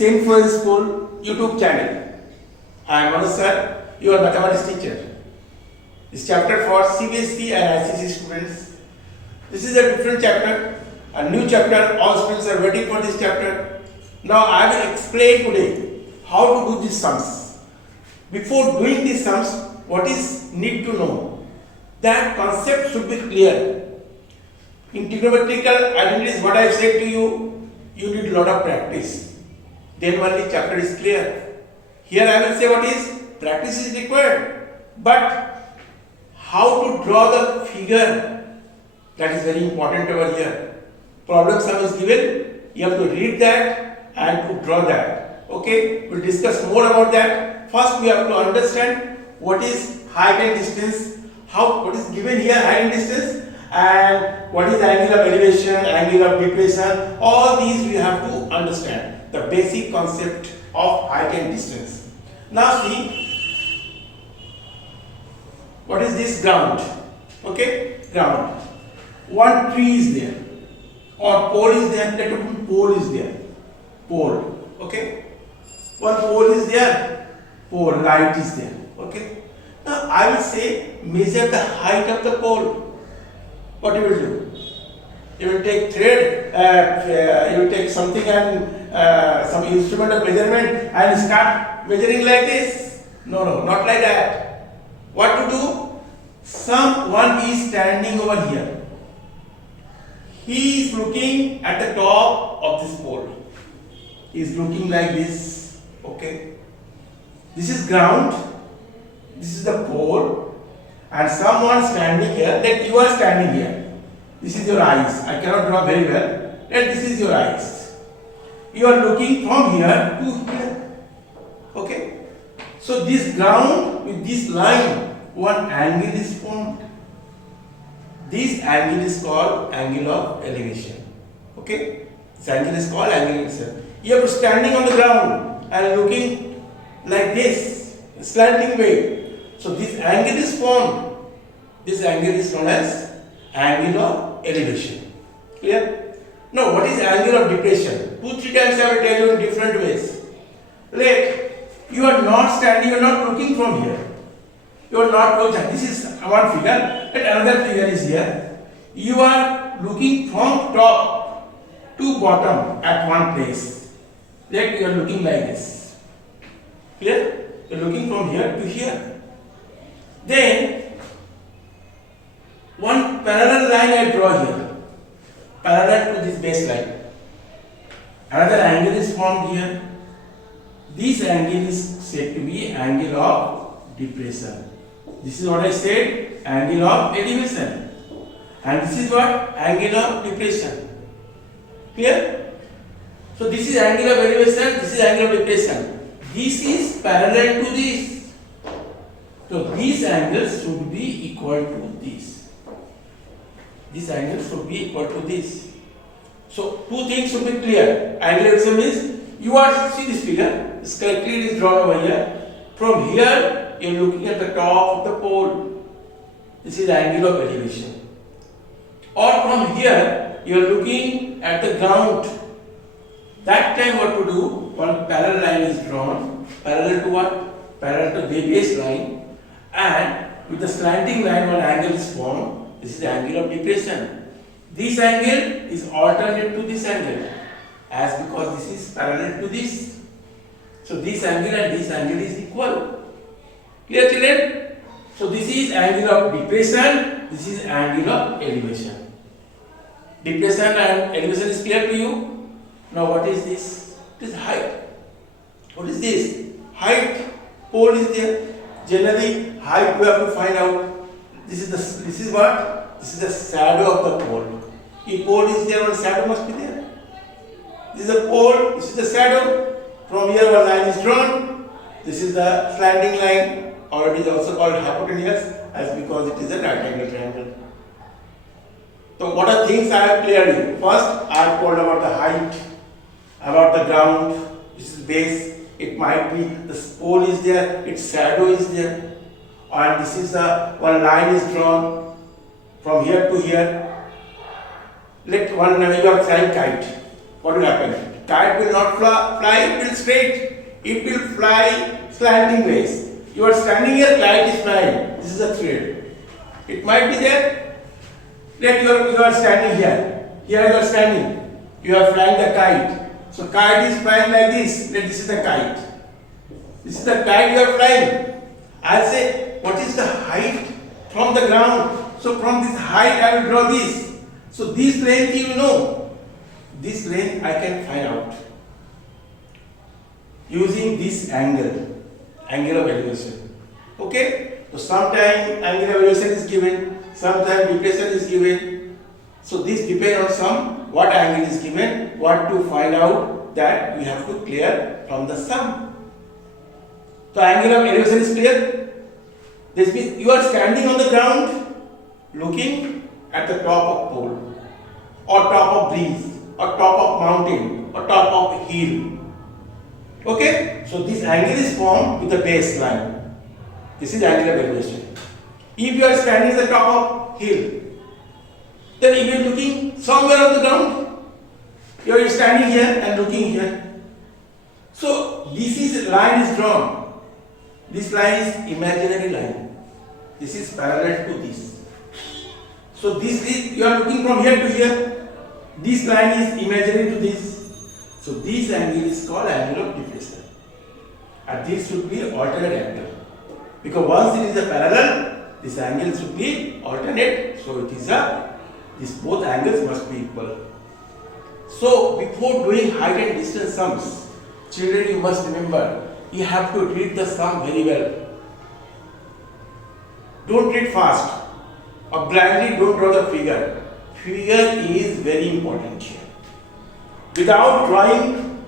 St. Florence School YouTube channel. I am Manoj sir, your mathematics teacher. This chapter for CBSE and ICSE students. This is a different chapter, a new chapter. All students are waiting for this chapter. Now I will explain today how to do these sums. Before doing these sums, what is need to know? That concept should be clear. In trigonometrical identities, what I have said to you, you need a lot of practice. Then only chapter is clear. Here I will say what is practice is required. But how to draw the figure, that is very important over here. Problem sum is given, you have to read that and to draw that. Okay, we'll discuss more about that. First we have to understand what is height and distance, what is given here, height and distance, and what is angle of elevation, angle of depression. All these we have to understand, the basic concept of height and distance. Now see, what is this ground? Okay, ground. One tree is there, or pole is there. Let us put pole is there. Pole. Okay. One pole is there. Pole. Light is there. Okay. Now I will say measure the height of the pole. What you will do? You will take thread. You will take something and some instrument of measurement and start measuring like this. No, not like that. What to do? Someone is standing over here. He is looking at the top of this pole. He is looking like this. Okay. This is ground. This is the pole. And someone standing here. Let you are standing here. This is your eyes. I cannot draw very well. Let this is your eyes. You are looking from here to here. Okay. So this ground with this line, one angle is formed. This angle is called angle of elevation. Okay. This angle is called angle of elevation. You are standing on the ground and looking like this, slanting way. So this angle is formed. This angle is known as angle of elevation. Clear? Now what is angle of depression? 2-3 times I will tell you in different ways. Like you are not standing, you are not looking from here. You are not looking. This is one figure, and another figure is here. You are looking from top to bottom at one place. Like you are looking like this. Clear? You are looking from here to here. Then one parallel line I draw here, parallel to this baseline. Another angle is formed here. This angle is said to be angle of depression. This is what I said, angle of elevation. And this is what? Angle of depression. Clear? So this is angle of elevation, this is angle of depression. This is parallel to this. So these angles should be equal to this. These angles should be equal to this. So two things should be clear. Angle of elevation means you are see this figure. It's correctly it is drawn over here. From here you are looking at the top of the pole. This is angle of elevation. Or from here you are looking at the ground. That time what to do? One parallel line is drawn. Parallel to what? Parallel to the base line. And with the slanting line one angle is formed. This is the angle of depression. This angle is alternate to this angle, as because this is parallel to this. So this angle and this angle is equal. Clear children? So this is angle of depression, this is angle of elevation. Depression and elevation is clear to you? Now what is this? It is height. What is this? Height. Pole is there. Generally height we have to find out. This is what? This is the shadow of the pole. If pole is there, one shadow must be there. This is the pole, this is the shadow. From here one line is drawn. This is the slanting line, or it is also called hypotenuse, as because it is a right angle triangle. So what are things I have cleared you? First I have told about the height, about the ground, this is base. It might be the pole is there, its shadow is there, and this is the one line is drawn from here to here. Let one you are flying kite. What will happen? Kite will not fly, it will straight. It will fly slanting ways. You are standing here, kite is flying. This is a thread. It might be there. Let you are standing here. Here you are standing. You are flying the kite. So kite is flying like this. Let this is the kite. This is the kite you are flying. I'll say, what is the height from the ground? So from this height I will draw this. So this length you know. This length I can find out using this angle of elevation. Okay? So sometimes angle of elevation is given, sometimes depression is given. So this depends on some what angle is given, what to find out, that we have to clear from the sum. So angle of elevation is clear. This means you are standing on the ground looking at the top of pole or top of breeze or top of mountain or top of hill. Okay? So this angle is formed with the baseline. This is angle of elevation. If you are standing at the top of hill, then if you are looking somewhere on the ground, you are standing here and looking here. So this line is drawn. This line is imaginary line. This is parallel to this. So this is, you are looking from here to here. This line is imaginary to this. So this angle is called angle of depression. And this should be alternate angle. Because once it is a parallel, this angle should be alternate. So it is these both angles must be equal. So before doing height and distance sums, children, you must remember, you have to read the sum very well. Don't read fast or blindly don't draw the figure. Figure is very important here. Without drawing,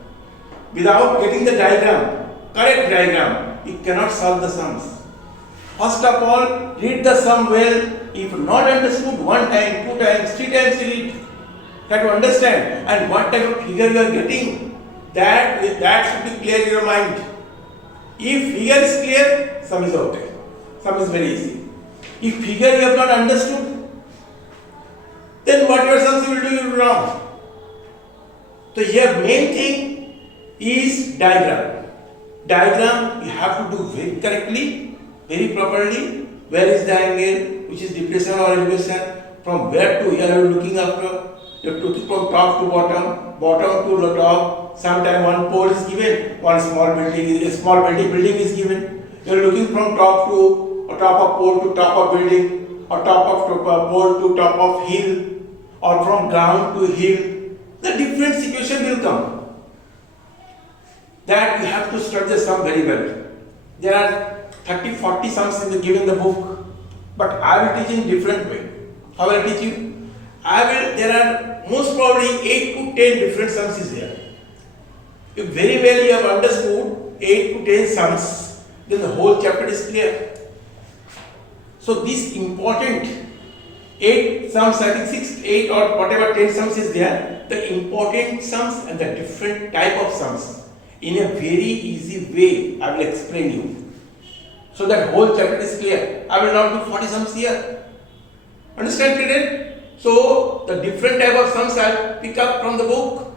without getting the diagram, correct diagram, you cannot solve the sums. First of all, read the sum well. If not understood, 1 time, 2 times, 3 times read. Try to understand and what type of figure you are getting. That should be clear in your mind. If figure is clear, sum is okay. Sum is very easy. If figure you have not understood, then whatever sums you will do, you will do wrong. So here main thing is diagram. Diagram you have to do very correctly, very properly. Where is the angle, which is depression or elevation, from where to here you are looking after. You have to look from top to bottom, bottom to the top. Sometimes one pole is given, one small building is given. You are looking from top of pole to top of building, or top of pole to top of hill, or from ground to hill. The different situation will come. That you have to study the sum very well. There are 30-40 sums given in the book, but I will teach in different way. How will I teach you? There are most probably 8 to 10 different sums is there. If very well you have understood 8 to 10 sums, then the whole chapter is clear. So this important 8 sums, I think 6, 8 or whatever 10 sums is there, the important sums and the different type of sums in a very easy way I will explain you. So that whole chapter is clear. I will not do 40 sums here. Understand, children? So the different type of sums I will pick up from the book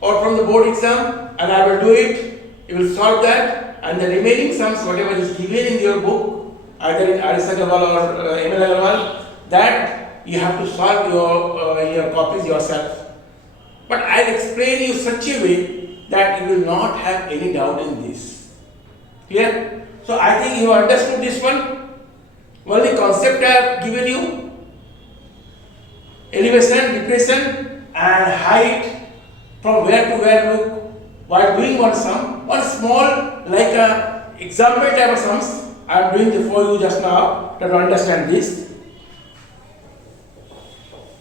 or from the board exam and I will do it. You will solve that and the remaining sums, whatever is given in your book, either in ICSE level or ML level, that you have to solve your copies yourself. But I will explain you such a way that you will not have any doubt in this. Clear? So I think you understood this one. Only concept I have given you. Elevation, depression and height, from where to where look while doing one sum. One small like a example type of sums I am doing for you just now to understand this.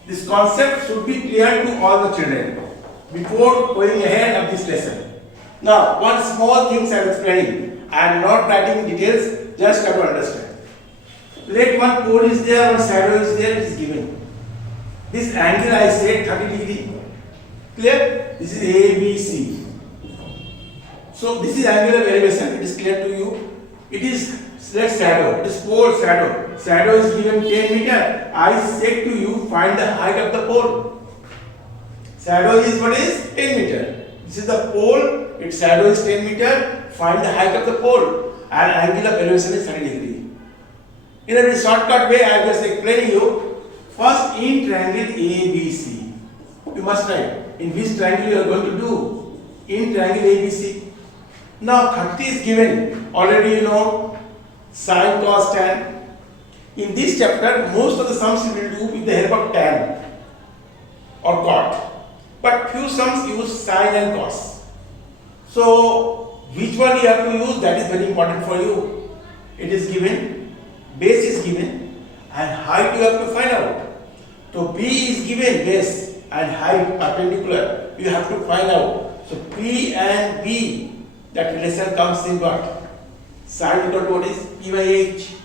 This concept should be clear to all the children before going ahead of this lesson. Now, one small thing I am explaining. I am not writing details, just have to understand. Let one pole is there, one shadow is there, it is given. This angle I said 30 degree. Clear? This is A, B, C. So this is angle of elevation, it is clear to you. It is shadow, it is pole shadow. Shadow is given 10 meter. I said to you, find the height of the pole. Shadow is what is 10 meter. This is the pole, its shadow is 10 meter, find the height of the pole and angle of elevation is 30 degree. In a very shortcut way, I am just explaining you. First, in triangle ABC, you must write in which triangle you are going to do. In triangle ABC. Now 30 is given, already you know, sin, cos, tan. In this chapter, most of the sums you will do with the help of tan or cot. But few sums use sin and cos. So, which one you have to use, that is very important for you. It is given, base is given, and height you have to find out. So, B is given, base, and height perpendicular, you have to find out. So, P and B, that relation comes in what? Sin equal to what is? P by H.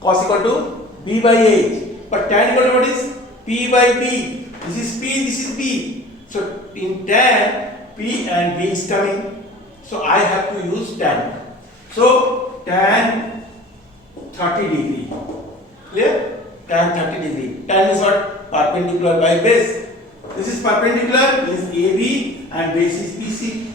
Cos equal to B by H. But tan equal to what is? P by B. This is P, this is B. So in tan, P and B is coming. So I have to use tan. So tan 30 degree. Clear? Tan 30 degree. Tan is what? Perpendicular by base. This is perpendicular, this is AB and base is BC.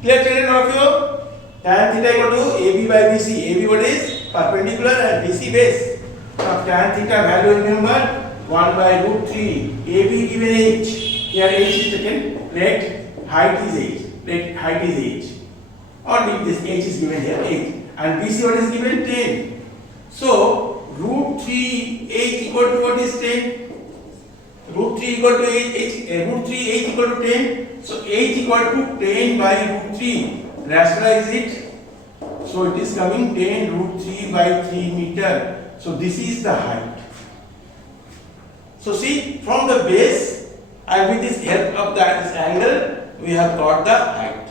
Clear, children, all of you? Tan theta equal to AB by BC. AB what is? Perpendicular and BC base. Now tan theta value remember 1 by root 3. AB given H. Here H is taken. Let height is H. Let height is H. Or this H is given here H. And BC what is given 10. So root 3 H equal to what is 10? Root 3 equal to root 3 H equal to 10. So H equal to 10 by root 3. Rationalize it. So it is coming 10 root 3 by 3 meter. So this is the height. So see, from the base and with this help of this angle, we have got the height.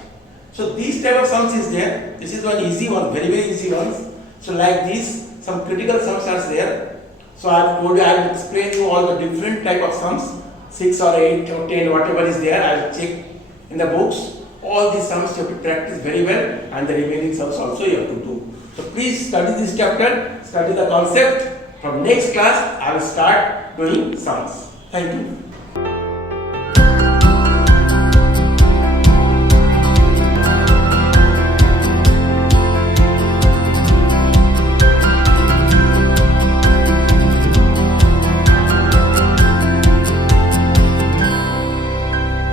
So these type of sums is there. This is one easy one, very easy ones. So like this, some critical sums are there. So I have told you, I will explain you all the different type of sums, 6 or 8 or 10, whatever is there. I will check in the books. All these sums you have to practice very well, and the remaining sums also you have to do. So please study this chapter, study the concept. From next class, I will start doing sums. Thank you.